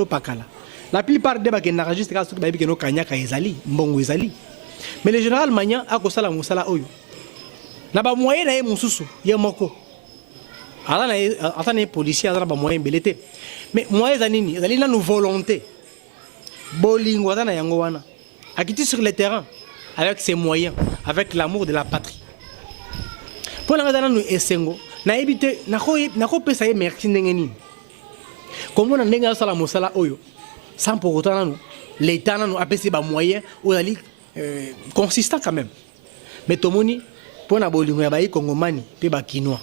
pakala. La plupart des bakena juste ka soki bayebi ke no kanyaka ezali, mbongo ezali. Mais le général Magnan a kosala musala oyo. Na ba moyen na ye mususu, ye moko. Ata na policier ata na ba moyen belete. Mais moyen zanini, ezali na nous volonté. Bolingo ata na yango wana. Akiti sur le terrain avec ses moyens, avec l'amour de la patrie. Pour la ngana nous esengo, na ebite na ko pesa ye merci ndenge nini. Comme on a ndenge sala musala oyo. Sans pour autant l'État nous a payé des moyens ou consistant quand même. Mais tomoni pour na bolingo ya bayi kongomani pe bakinois.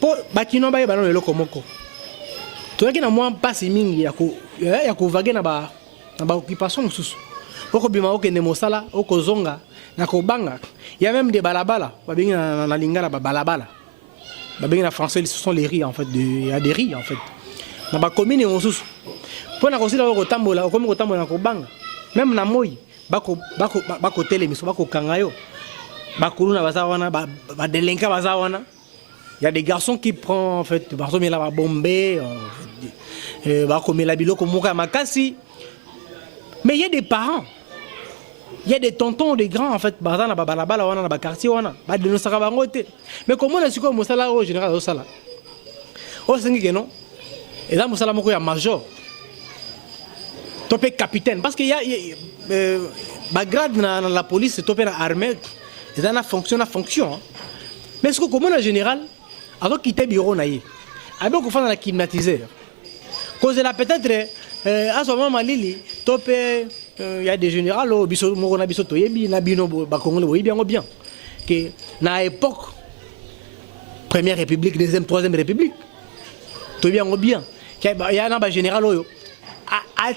Pour bakinois bayi balon le komoko. To yaki na moi passe mingi ya ko vague na ba occupation mususu. Oko bima oko ne mosala oko zonga na ko banga. Il y a même des balabala, babengi na lingala ba balabala. Babengi na français ce sont les riz en fait il y a des riz en fait. Na ba commune mususu. Pour na kosila ko tambola ko tambola ko banga. Même na moyi bako tele miso bako kangayo. Bakuluna bazawana ba delinquant bazawana. Il y a des garçons qui prennent en fait bazo mais là ba bomber bako mela biloko moka makasi. Mais il y a des parents. Il y a des tontons, des grands en fait, bazana ba balabala wana na ba quartier wana. Ba denosaka bango te. Mais comment na siko mosala au général au sala. O sengi que non. Et là mosala moko ya major. Topé capitaine parce qu'il y a grade dans la police topé dans l'armée et dans la fonction mais ce que comme en général avant quitter bureau naïe avec qu'on fait dans la climatiseur cause là peut-être à ce moment malili topé il y a des généraux biso morona biso toyebi na bino ba congolais bien que na époque première république deuxième troisième république to bien il y a un général oyo a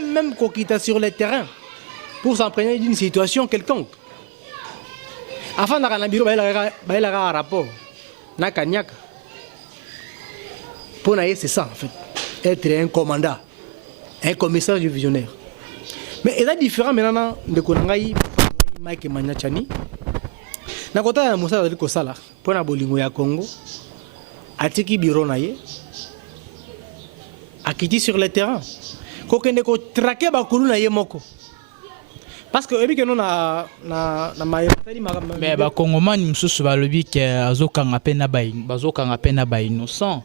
même coquita sur le terrain pour s'imprégner d'une situation quelconque. Avant d'aller dans bureau, il y a un rapport. Na kanyaka. Pour naïe, c'est ça en fait. Être un commandant, un commissaire divisionnaire. Mais il est différent maintenant de Konangaï, Mike Magnachani. Na kota ya Moussa Dali Kosala, pour na bolingo ya Congo, atiki bureau naïe, a quitté sur le terrain. Kokende ko traquer bakulu na yemoko parce que ebi que non na mais ba kongomani mususu ba lobi ke azokanga pena ba innocent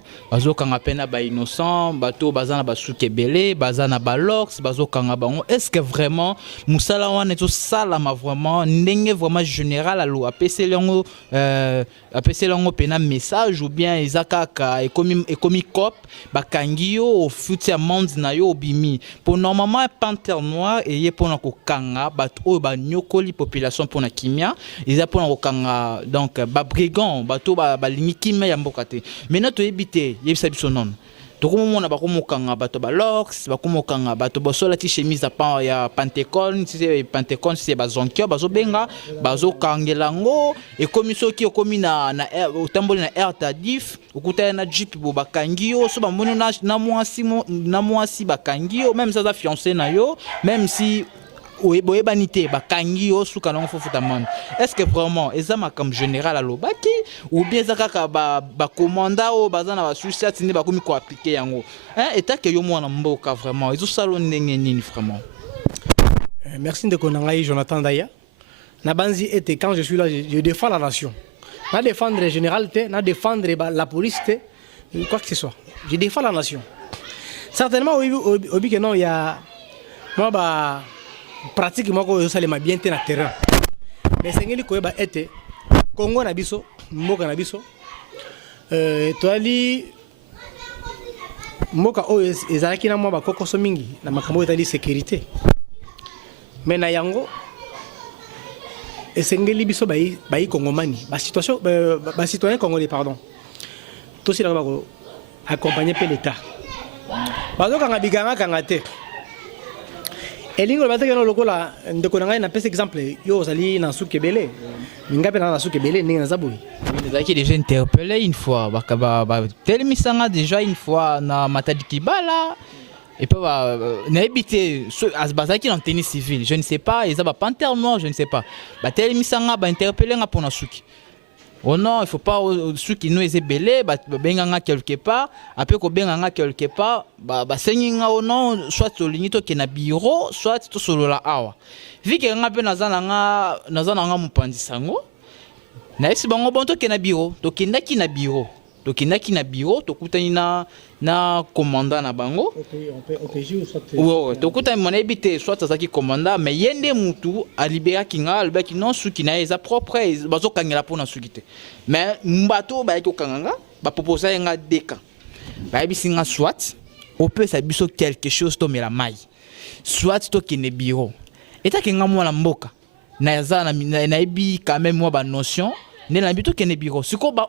bato bazana ba sukebele bazana ba lox bazokanga bango. Est-ce que vraiment musala wana to sala ma vraiment ndenge vraiment général alo apese longo pena message ou bien ezakaka ekomi cop bakangio au futur monde na yo obimi pour normalement panthère noire et pour na kokanga bato oyo banyokoli population pour na kimia eza pour na kokanga donc ba brigand bato balingi kimia ya mboka te maintenant to ebite yebisa biso non tokomona bakomokanga bato ba lox bakomokanga bato bosola ti chemise ya Pentecôte si ba zonkio bazobenga bazokangelango e komisoki okomi na otamboli na air tardif okuta na jeep bo bakangio so bamoni na mwasi bakangio même ça fiancé na yo même si boyebanité bakangio suka na fofuta monde. Est-ce que vraiment ezama comme général alobaki ou bien ezaka ba commanda o bazana ba suicide ni bakomi ko appliquer yango état que yo mwana mboka vraiment ezo salo ndenge nini vraiment. Merci de Konangaï Jonathan Daya. Na banzi était quand je suis là je défends la nation. Na défendre le général na défendre la police quoi que ce soit. Je défends la nation. Certainement obi que non il y a moi pratiquement ko ça les m'a bien na terrain mais sengeli ko ba été Congo na biso mboka na biso to ali mboka o ezalaki na mwa ba kokoso mingi na makambo etali sécurité mais na yango esengeli biso bayi kongomani ba situation ba citoyen congolais pardon to sila ba ko accompagner pe l'état bazoka ngabiganga kangate elingo bateke no lokola ndeko na ngai na pese exemple yo ozali na sukebele mingape na sukebele ndenge na zaboyi ezalaki déjà interpellé une fois telemisanga déjà une fois na Matadi Kibala et puis na habité bazaki na tennis civil je ne sais pas ils ba panthère noire je ne sais pas telemisanga ba interpellé nga pona suki Oh non, il faut pas ceux qui nous est belé, benganga quelque part, après ko benganga quelque part, senginga oh non, soit to linito ke na bureau, soit to solo la awa. Vu que nga pe nazana nga mupandi sango. Na esi bango bonto ke na bureau, to kindaki na bureau. To kindaki na bureau, to kutani na commandant na bango. OPJ soit. Ouais, to kutani mon habité soit azaki commandant, mais yende mutu a libéra kinga, albaki non su kina eza propre, bazo kangela pona sukite. Mais mbato ba ko kanganga, ba proposer nga deka. Ba bisinga soit, on peut ça biso quelque chose to mela mai. Soit to kine bureau. Eta kinga mwana mboka. Na ibi quand même moi ba notion, ne na bito kine bureau. Siko ba